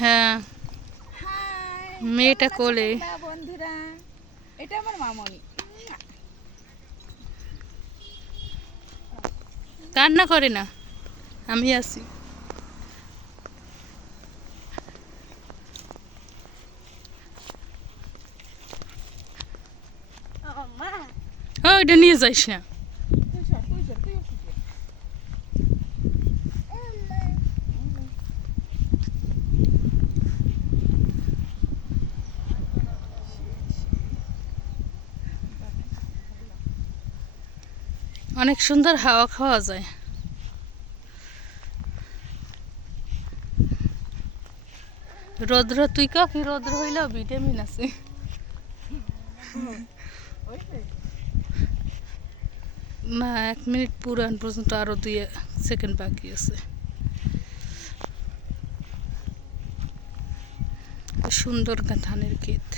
হ্যাঁ। মেয়েটা কোলে। বন্ধুরা? এটা আমার মামনি। কান্না করে না আমি আছি। মা। ও ওইটা নিয়ে যাইস না তুই সর তুই সর তুই উঠে যা। অনেক সুন্দর হাওয়া খাওয়া যায়। রৌদ্র, তুই কা রৌদ্র হইলেও ভিটামিন আছে। না, এক মিনিট পুরান পর্যন্ত আরও দুই সেকেন্ড বাকি আছে। সুন্দর ধানের ক্ষেত।